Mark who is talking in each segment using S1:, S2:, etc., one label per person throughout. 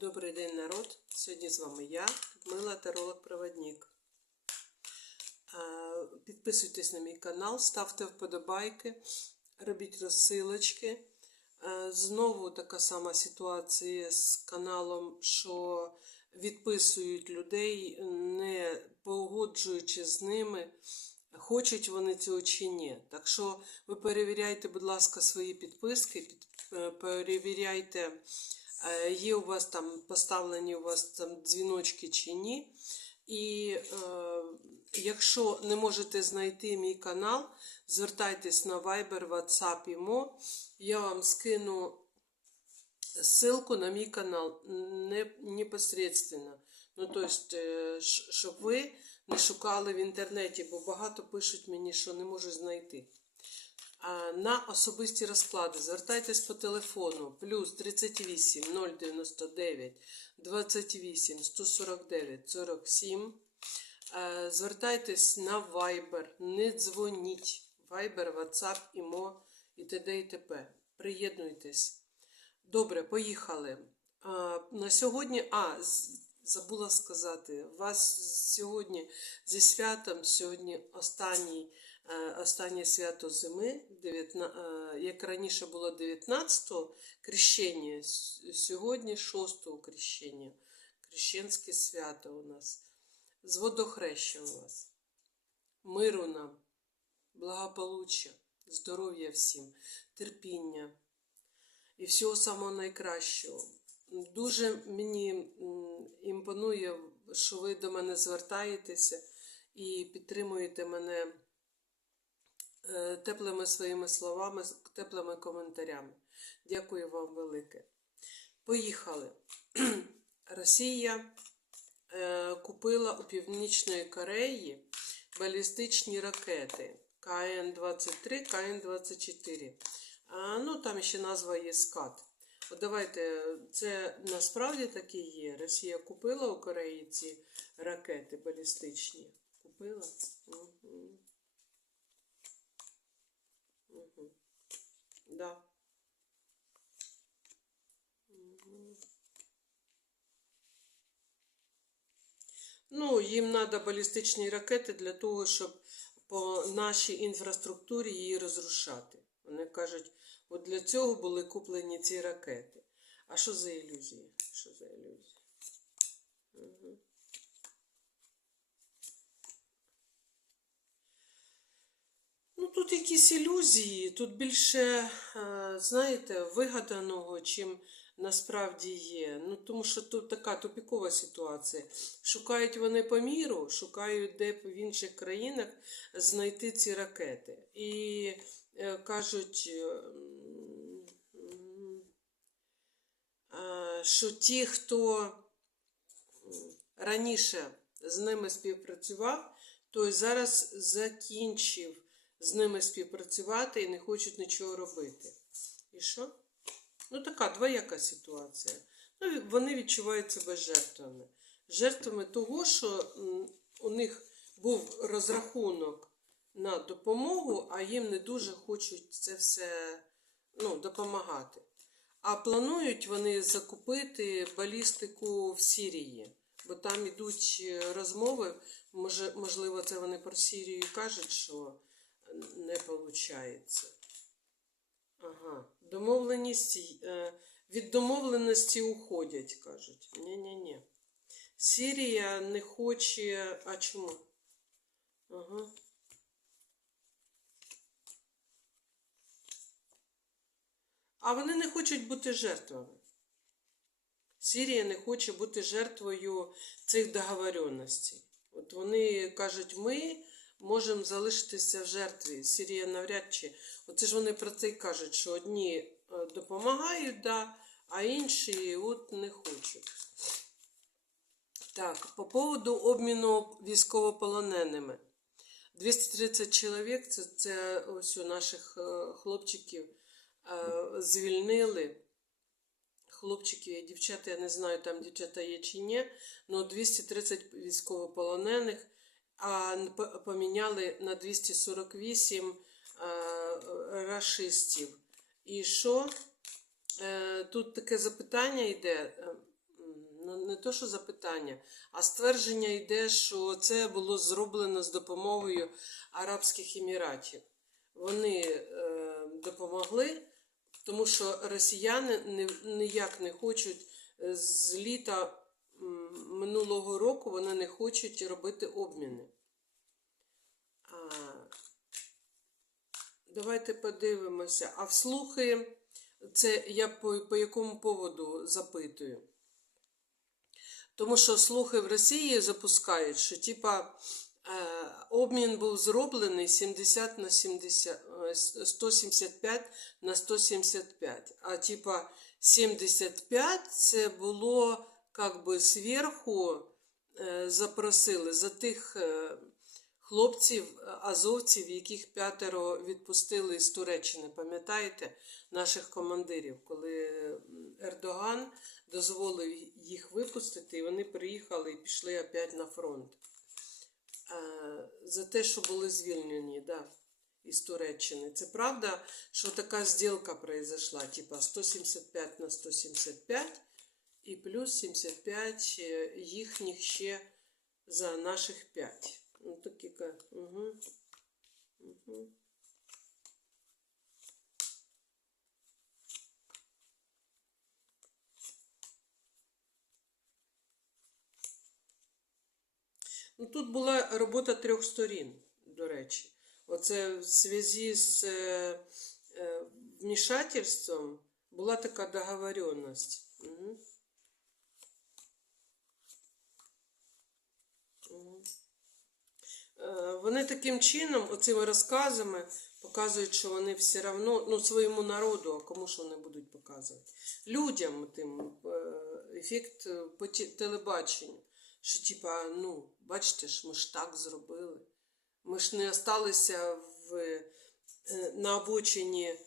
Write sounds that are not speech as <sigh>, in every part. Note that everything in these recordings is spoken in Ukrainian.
S1: Добрий день, народ! Сьогодні з вами я, Мила Таролог-Проводник. Е, Підписуйтесь на мій канал, ставте вподобайки, робіть розсилочки. Знову така сама ситуація з каналом, що відписують людей, не погоджуючи з ними, хочуть вони цього чи ні. Так що ви перевіряйте, будь ласка, свої підписки, е, перевіряйте. Е, Є у вас там поставлені у вас там дзвіночки чи ні. І е, якщо не можете знайти мій канал, звертайтесь на Viber, WhatsApp і Mo. Я вам скину ссылку на мій канал не, непосредственно. Ну, то есть, е, щоб ви не шукали в інтернеті, бо багато пишуть мені, що не можуть знайти. На особисті розклади звертайтесь по телефону плюс 38 099 28 149 47. Е, Звертайтесь на Viber, не дзвоніть. Viber, WhatsApp, ІМО і т.д. і т.п. Приєднуйтесь. Добре, поїхали. На сьогодні, а, забула сказати, вас сьогодні зі святом, сьогодні останній, останнє свято зими, 19, е, як раніше було 19-го крещення, сьогодні 6-го крещення. Крещенське свято у нас. З водохреща у вас. Миру нам, благополуччя, здоров'я всім, терпіння і всього самого найкращого. Дуже мені імпонує, що ви до мене звертаєтеся і підтримуєте мене е, теплими своїми словами, теплими коментарями. Дякую вам велике. Поїхали. <clears throat> Росія е, купила у Північної Кореї балістичні ракети КН-23, КН-24. Ну, там ще назва є СКАТ. От давайте, це насправді такі є. Росія купила у Кореї ці ракети балістичні. Купила? Угу. Да. Мгм. Ну, їм треба балістичні ракети для того, щоб по нашій інфраструктурі її розрушати. Вони кажуть, от для цього були куплені ці ракети. А що за ілюзії? Що за ілюзії? Ну, тут якісь ілюзії, тут більше, е, знаєте, вигаданого, чим насправді є. Ну, тому що тут така тупікова ситуація. Шукають вони по міру, шукають, де в інших країнах знайти ці ракети. І е, кажуть, е, е, що ті, хто раніше з ними співпрацював, той зараз закінчив з ними співпрацювати і не хочуть нічого робити. І що? Ну, така двояка ситуація. Ну, вони відчувають себе жертвами. Жертвами того, що у них був розрахунок на допомогу, а їм не дуже хочуть це все ну, допомагати. А планують вони закупити балістику в Сірії, бо там ідуть е, розмови. Може, можливо, це вони про Сірію кажуть, що не виходить. Ага. Домовленість, е, від домовленості уходять, кажуть. Ні-ні-ні. Сірія не хоче. А чому? Ага. А вони не хочуть бути жертвами. Сірія не хоче бути жертвою цих договоренностей. От вони кажуть, ми можемо залишитися в жертві. Сірія навряд чи. Оце ж вони про це й кажуть, що одні е, допомагають, да, а інші от не хочуть. Так, по поводу обміну військовополоненими. 230 чоловік, це, це ось у наших е, хлопчиків е, звільнили. Хлопчиків і дівчат, я не знаю, там дівчата є чи ні, але 230 військовополонених, а поміняли на 248 е, рашистів. І що? Е, Тут таке запитання йде. е, ну, не то, що запитання, а ствердження йде, що це було зроблено з допомогою Арабських Еміратів. Вони е, допомогли, тому що росіяни ніяк не хочуть з літа минулого року вони не хочуть робити обміни. А, давайте подивимося. А вслухи, це я по, по якому поводу запитую? Тому що слухи в Росії запускають, що типа е, обмін був зроблений 70 на 70, е, 175 на 175. А типа 75 це було как би зверху е, запросили за тих е, хлопців, азовців, яких п'ятеро відпустили з Туреччини. Пам'ятаєте наших командирів, коли Ердоган дозволив їх випустити, і вони приїхали і пішли опять на фронт. Е, За те, що були звільнені, да, із Туреччини. Це правда, що така зділка произошла, типа 175 на 175 і плюс 75 е, їхніх ще за наших 5. Ну, такі, угу. Угу. Ну, тут була робота трьох сторін, до речі. Оце в зв'язку з е, е, вмішательством була така договоренность. Угу. Е, Вони таким чином, оцими розказами, показують, що вони все одно, ну, своєму народу, а кому ж вони будуть показувати? Людям тим е, ефект е, по телебаченню. Що, типа, ну, бачите ж, ми ж так зробили. Ми ж не осталися в, е, на обочині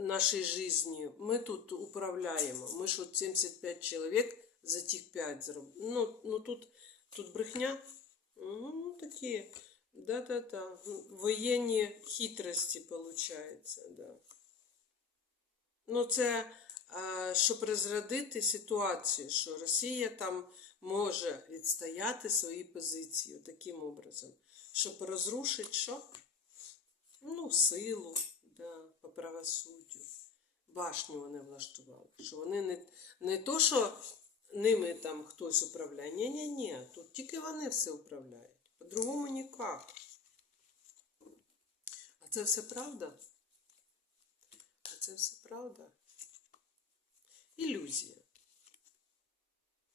S1: нашої житті. Ми тут управляємо. Ми ж от 75 чоловік за тих 5 зробили. Ну, ну тут, тут брехня. Ну, такі, да-да-да. Воєнні хитрості, виходить, да. Ну, це щоб розрядити ситуацію, що Росія там може відстояти свої позиції таким образом, щоб розрушити що? Ну, силу, да, по правосуддю. Башню вони влаштували. Що вони не, не то, що ними там хтось управляє. Ні-ні-ні, тут тільки вони все управляють. По-другому ніяк. А це все правда? А це все правда? Ілюзія.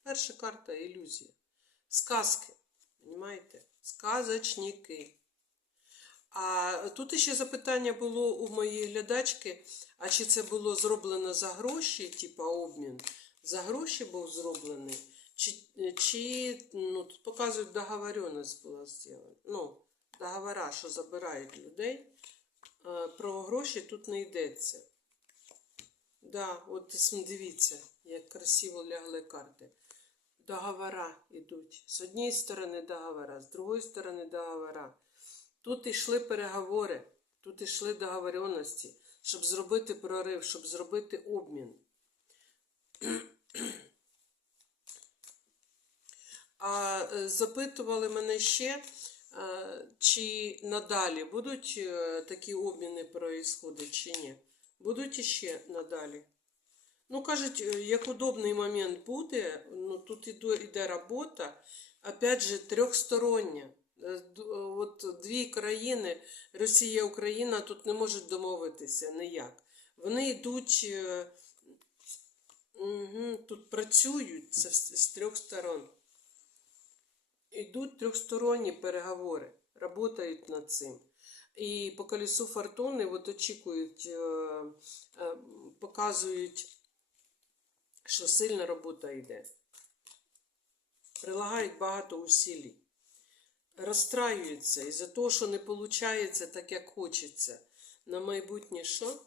S1: Перша карта ілюзія. Сказки. Понимаєте? Сказочники. А тут ще запитання було у моєї глядачки, а чи це було зроблено за гроші, типа обмін? За гроші був зроблений? Чи, чи ну, тут показують договоренность була зроблена. Ну, договора, що забирають людей. Про гроші тут не йдеться. Да, от дивіться, як красиво лягли карти. Договора йдуть. З однієї сторони договора, з другої сторони договора. Тут йшли переговори, тут йшли договоренності, щоб зробити прорив, щоб зробити обмін. А е, запитували мене ще, е, чи надалі будуть е, такі обміни проїсходити, чи ні. Будуть іще надалі. Ну, кажуть, як удобний момент буде, ну тут іде, іде робота, опять же, трьохстороння. От дві країни, Росія Україна, тут не можуть домовитися ніяк. Вони йдуть, мгм, тут працюють з, з трьох сторон. Йдуть трьохсторонні переговори, працюють над цим. І по колесу фортуни от очікують, е, е, показують, що сильна робота йде. Прилагають багато усилій. Розстраюються із-за того, що не виходить так, як хочеться. На майбутнє що?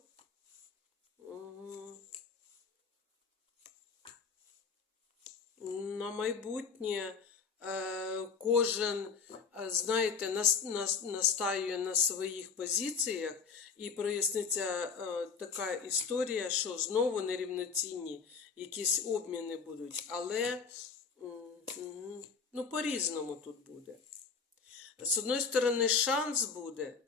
S1: На майбутнє е, кожен, е, знаєте, нас, нас, настаює на своїх позиціях, і проясниться е, така історія, що знову нерівноцінні якісь обміни будуть, але ну, по-різному тут буде. З одної сторони, шанс буде,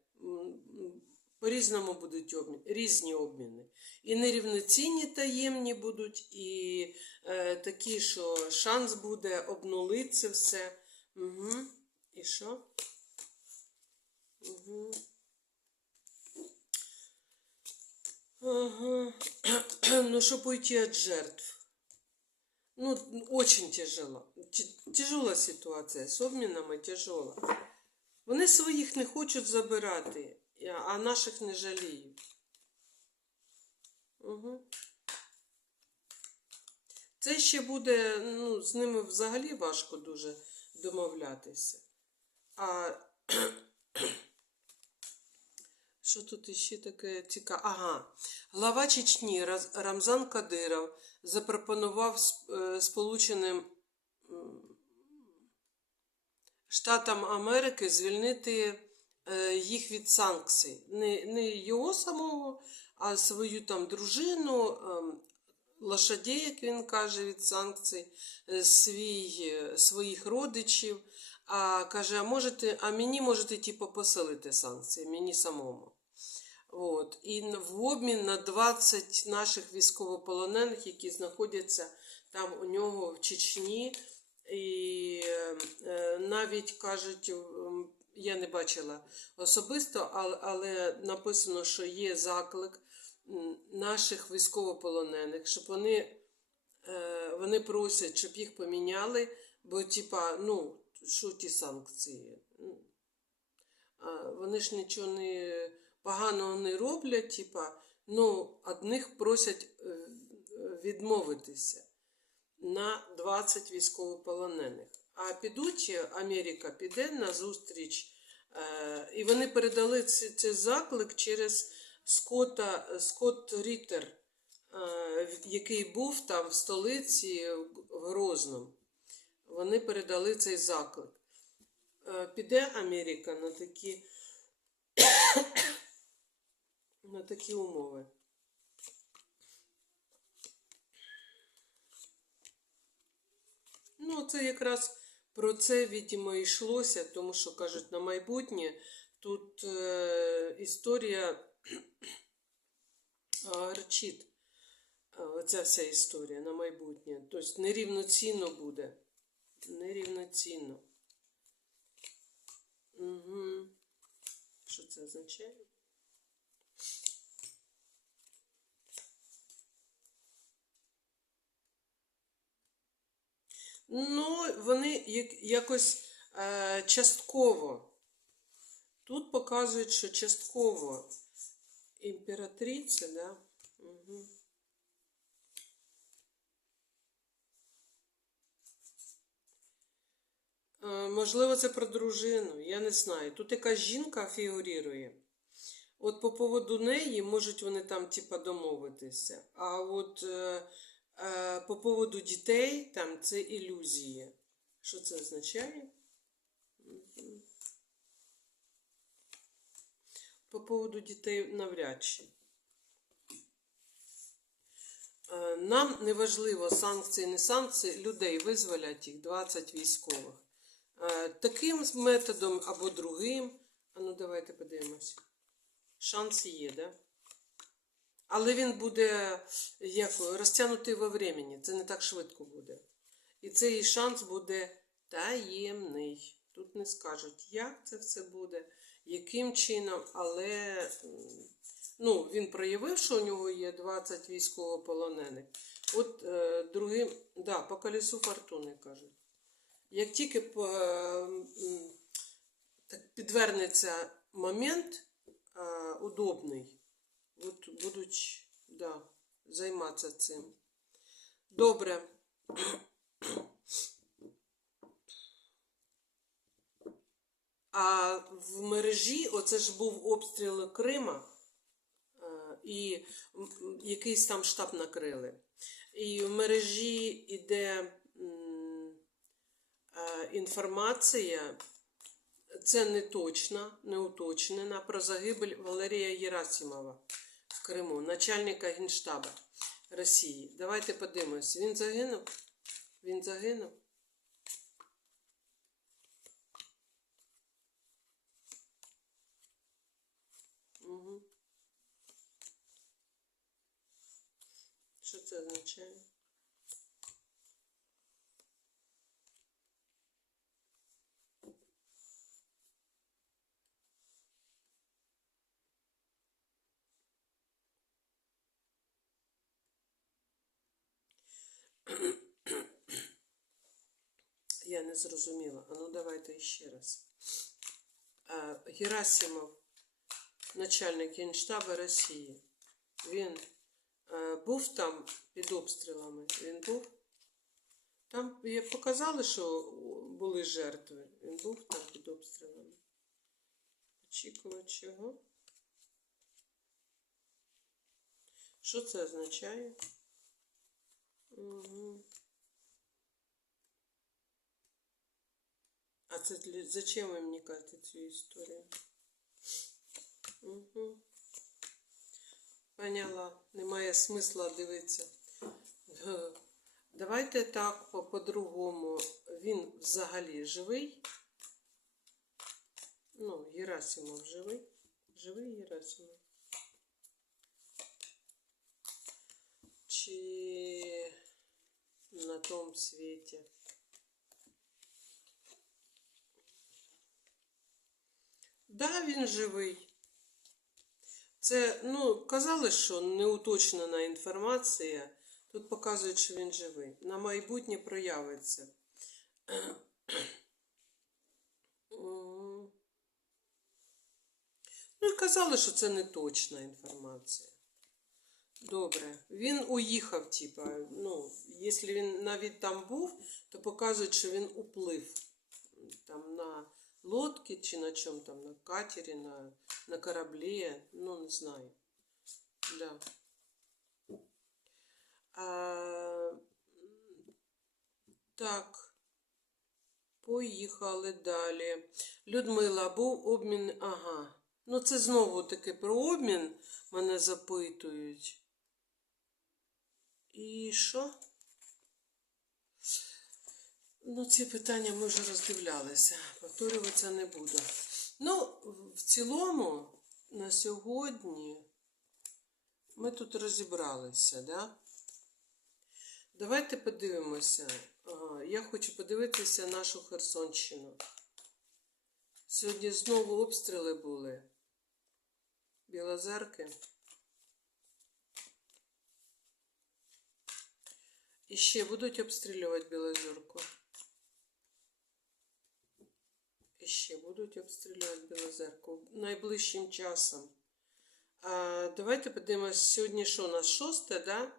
S1: по-різному будуть обмін, різні обміни. І нерівноцінні таємні будуть, і е, такі, що шанс буде обнулити це все. Угу. І що? Угу. Ага. <clears throat> Ну, чтобы уйти от жертв. Ну, очень тяжело. Тяжела ситуація з обмінами тяжела. Вони своїх не хочуть забирати, а наших не жаліють. Угу. Це ще буде, ну, з ними взагалі важко дуже домовлятися. А <clears throat> що тут іще таке цікаве? Ага. Глава Чечні Рамзан Кадиров запропонував е, Сполученим Штатам Америки звільнити їх від санкцій. Не, не його самого, а свою там дружину, ем, лошадей, як він каже, від санкцій, е, свій, е, своїх родичів. А каже, а можете, а мені можете типу, посилити санкції, мені самому. От. І в обмін на 20 наших військовополонених, які знаходяться там у нього в Чечні. І е, е, навіть кажуть, м, я не бачила особисто, але, але написано, що є заклик наших військовополонених, щоб вони, е, вони просять, щоб їх поміняли, бо, типа, ну, що ті санкції? Ну, Вони ж нічого не поганого не роблять, типа, ну, одних просять е, відмовитися на 20 військовополонених. А підуть, Америка піде на зустріч, е, і вони передали цей, заклик через Скотта, Скотт Ріттер, е, який був там в столиці в Грозному. Вони передали цей заклик. Е, Піде Америка на такі, <coughs> на такі умови. Ну, це якраз про це, відомо, йшлося, тому що кажуть на майбутнє. Тут е, історія <clears throat> гарчить. Оця вся історія на майбутнє. Тобто нерівноцінно буде. Нерівноцінно. Угу. Що це означає? Ну, вони якось е, частково. Тут показують, що частково імператриця, да? Угу. Можливо, це про дружину, я не знаю. Тут якась жінка фігурує. От по поводу неї можуть вони там, типа, домовитися. А от е, по поводу дітей там це ілюзії. Що це означає? По поводу дітей навряд чи. Нам не важливо санкції, не санкції, людей визволять їх 20 військових. Таким методом або другим. А ну давайте подивимось. Шанс є, да? Але він буде як розтягнутий во времени. Це не так швидко буде. І цей шанс буде таємний. Тут не скажуть, як це все буде, яким чином, але ну, він проявив, що у нього є 20 військовополонених. От е, другим, да, по колесу фортуни кажуть. Як тільки по, е, так підвернеться момент е, удобний, от будуть да, займатися цим. Добре. А в мережі, оце ж був обстріл Крима, е, і якийсь там штаб накрили. І в мережі йде е, інформація, це не точна, не уточнена, про загибель Валерія Єрасімова в Криму, начальника Генштаба. Росії. Давайте подивимось. Він загинув? Він загинув? Угу. Що це означає? Я не зрозуміла. А ну давайте ще раз. Герасимов, начальник Генштабу Росії. Він був там під обстрілами. Він був. Там показали, що були жертви. Він був там під обстрілами. Очікувати чого? Що це означає? А це для... зачем ви мені кажете цю історію? Угу. Поняла. Немає смисла дивитися. Давайте так по- по-другому. Він взагалі живий. Ну, Герасимов живий. Живий Герасимов. Чи світі? Да, він живий. Це, ну, казали, що неуточнена інформація. Тут показують, що він живий. На майбутнє проявиться. Ну і казали, що це не точна інформація. Добре. Він уїхав, типа, ну, якщо він навіть там був, то показують, що він уплив там на лодці чи на чому там, на катері, на, на кораблі, ну, не знаю. Да. А, так. Поїхали далі. Людмила, був обмін. Ага. Ну, це знову таки про обмін мене запитують. І що? Ну, ці питання ми вже роздивлялися. Повторюватися не буду. Ну, в цілому, на сьогодні ми тут розібралися, да? Давайте подивимося. Я хочу подивитися нашу Херсонщину. Сьогодні знову обстріли були. Білозерки. І ще будуть обстрілювати Білозерку. І ще будуть обстрілювати Білозерку найближчим часом. А, давайте подивимось, сьогодні що у нас шосте, да?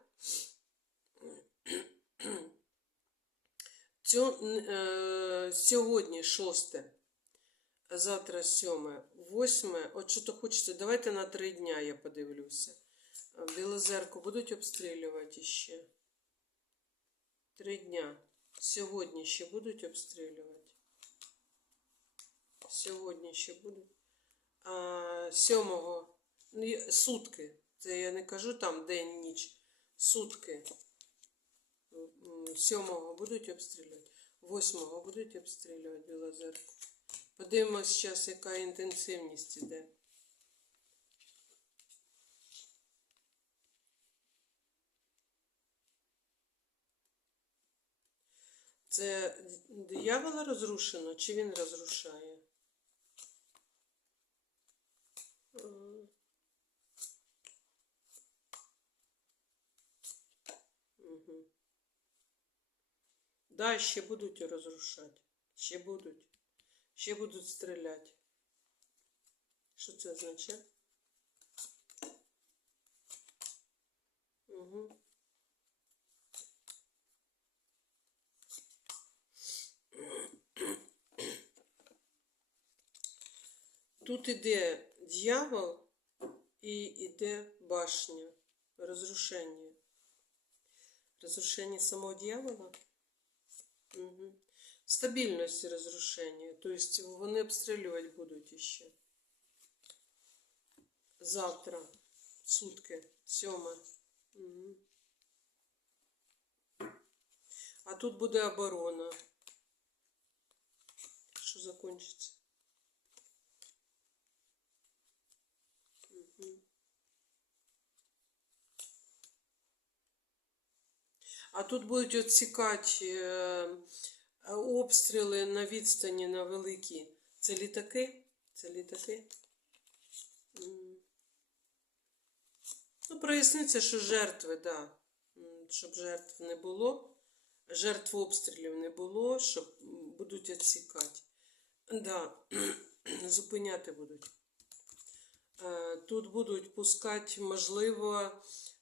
S1: Цю, е, сьогодні шосте, завтра сьоме, восьме. От що то хочеться, давайте на три дня я подивлюся. Білозерку будуть обстрілювати ще. Три дня. Сьогодні ще будуть обстрілювати. Сьогодні ще будуть. А, сьомого. Ну, сутки. Це я не кажу там день, ніч. Сутки. Сьомого будуть обстрілювати. Восьмого будуть обстрілювати Білозерку. Подивимось зараз, яка інтенсивність іде. Це диявола розрушено, чи він розрушає? Мгм. Да, ще будуть розрушати. Ще будуть. Ще будуть стріляти. Що це означає? Угу. Тут іде дьявол і іде башня. Розрушення. Розрушення самого дьявола? Угу. Стабільність розрушення. Тобто вони обстрілювати будуть іще. Завтра. Сутки. Сьоме. Угу. тут буде оборона. Що закончиться? А тут будуть відсікати е, обстріли на відстані на великі. Це літаки? Це літаки? Ну, проясниться, що жертви, так. Да. Щоб жертв не було. Жертв обстрілів не було, щоб будуть відсікати. Да. <clears throat> Зупиняти будуть. Е, Тут будуть пускати, можливо,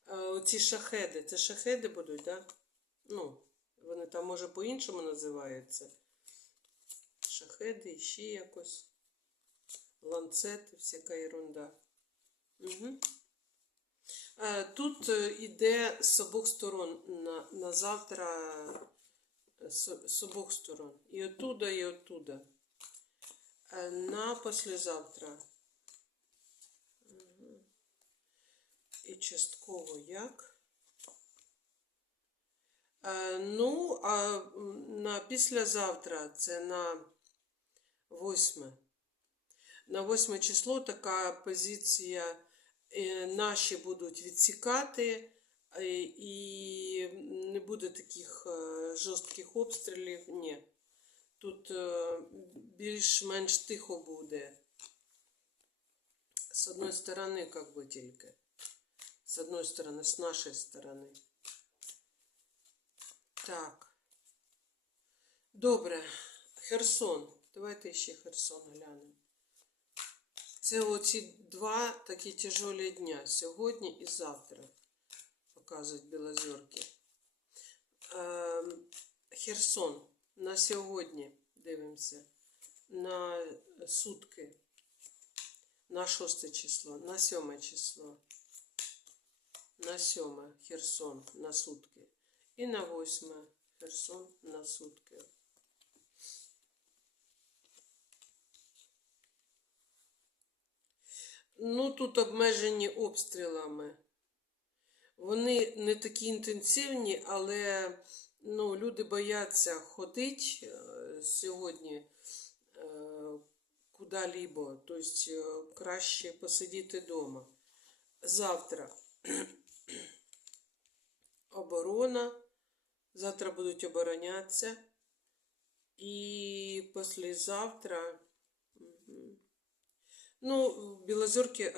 S1: е, оці шахеди. Це шахеди будуть, так? Да? Ну, вони там, може, по-іншому називаються. Шахеди, ще якось. Ланцети, всяка ерунда. Угу. Тут е, іде з обох сторон на, на завтра е, з, обох сторон. І оттуда, і оттуда. На послезавтра. Мгм. І частково як? Е, Ну, а на післязавтра це на 8. На 8 число така позиція. е, Наші будуть відсікати, е, і не буде таких жорстких обстрілів. Ні. Тут більш-менш тихо буде. З одної сторони, как бы тільки. З одної сторони, з нашої сторони. Так. Добре. Херсон. Давайте ще Херсон глянемо. Це оці два такі тяжолі дня. Сьогодні і завтра. Показують білозорки. Ем, Херсон. На сьогодні дивимося. На сутки. На шосте число. На сьоме число. На сьоме Херсон на сутки. І на восьме Херсон на сутки. Ну, тут обмежені обстрілами. Вони не такі інтенсивні, але ну, люди бояться ходити е, сьогодні е, куди-либо. Тобто е, краще посидіти вдома. Завтра <clears throat> оборона. Завтра будуть оборонятися. І післязавтра. мгм. Ну, в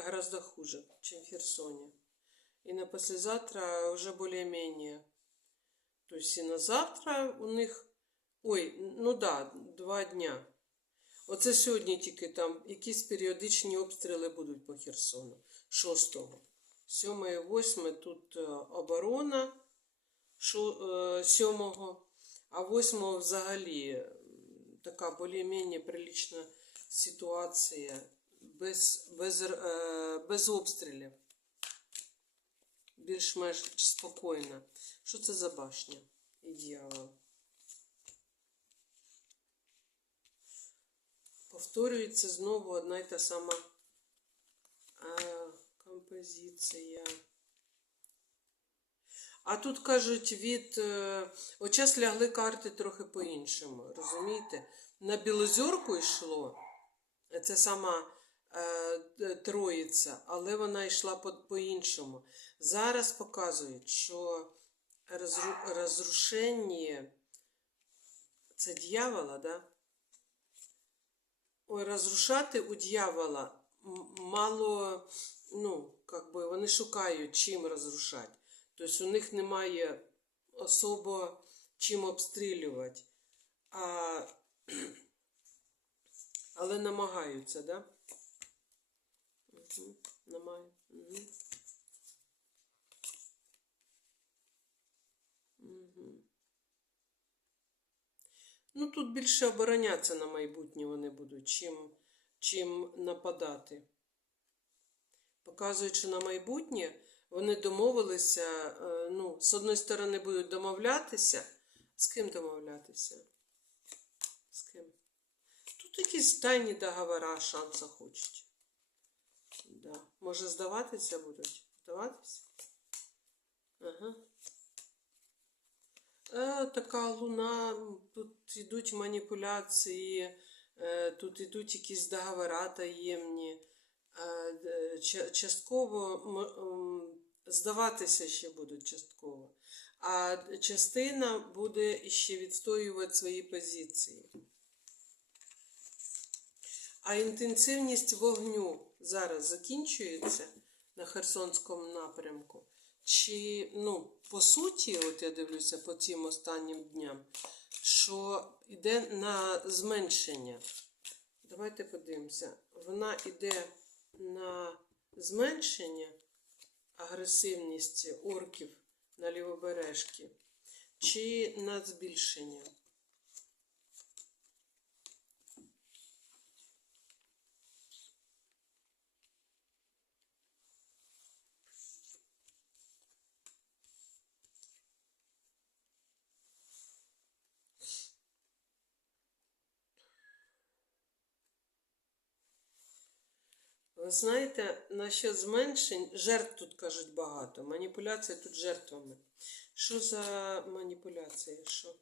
S1: гораздо хуже, чем в Херсоне. И на послезавтра уже более-менее. То есть и на завтра у них. Ой, ну да, два дня. Оце сьогодні тільки там якісь періодичні обстріли будуть по Херсону. Шостого. Сьоме і восьме тут е, оборона сьомого, а восьмого взагалі е, така більш-менш прилична ситуація без, без, е, без обстрілів. Більш-менш спокійно. Що це за башня? І дьявол. Повторюється знову одна й та сама е, композиція. А тут кажуть, від. е, час лягли карти трохи по-іншому. Розумієте? На білозорку йшло. Це сама е, троїця, але вона йшла по- по-іншому. Зараз показують, що розру, розрушення це дьявола, да? Ой, розрушати у дьявола мало, ну, как би, вони шукають, чим розрушати. Тобто у них немає особо чим обстрілювати. А, <clears throat> але намагаються, да? Угу. Намагаю. Угу. Угу. Ну, тут більше оборонятися на майбутнє вони будуть, чим, чим нападати. Показують, що на майбутнє вони домовилися, е, ну, з одної сторони будуть домовлятися. З ким домовлятися? З ким? Тут якісь тайні договора, шанса хочуть. Да. Може, здаватися будуть? Здаватися? Ага. Е, така луна, тут йдуть маніпуляції, е, тут йдуть якісь договори таємні. Е, частково здаватися ще будуть частково. А частина буде ще відстоювати свої позиції. А інтенсивність вогню зараз закінчується на Херсонському напрямку. Чи, ну, по суті, от я дивлюся по цим останнім дням, що йде на зменшення. Давайте подивимося. Вона йде на зменшення агресивності орків на лівобережці, чи на збільшення. Ви знаєте, насчет зменшень, жертв тут кажуть багато. Маніпуляція тут жертвами. Що за маніпуляція? Що?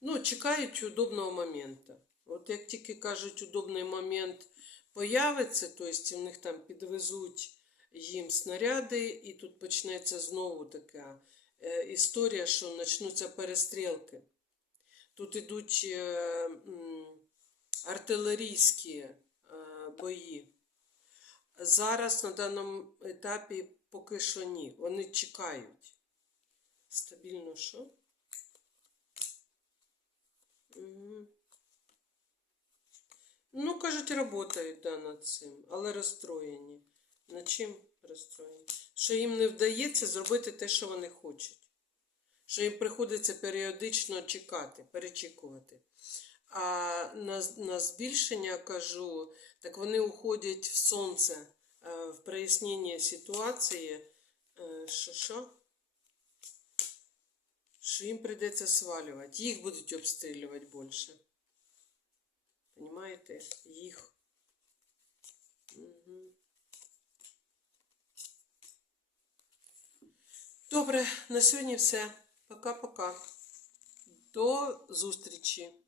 S1: Ну, чекають удобного моменту. От як тільки кажуть, удобний момент появиться, то есть у них там підвезуть їм снаряди, і тут почнеться знову така е, історія, що почнуться перестрілки. Тут ідуть е, артилерійські е, бої. Зараз на даному етапі поки що ні. Вони чекають. Стабільно що? Мгм. Ну, кажуть, працюють да, над цим, але розстроєні. Над чим розстроєні? Що їм не вдається зробити те, що вони хочуть. Що їм приходиться періодично чекати, перечікувати. А на, на збільшення кажу, так вони уходять в сонце, е, в прояснення ситуації. Е, Що що? Що їм прийдеться свалювати. Їх будуть обстрілювати більше. Понимаєте? Їх. Угу. Добре, на сьогодні все. Пока-пока. До зустрічі.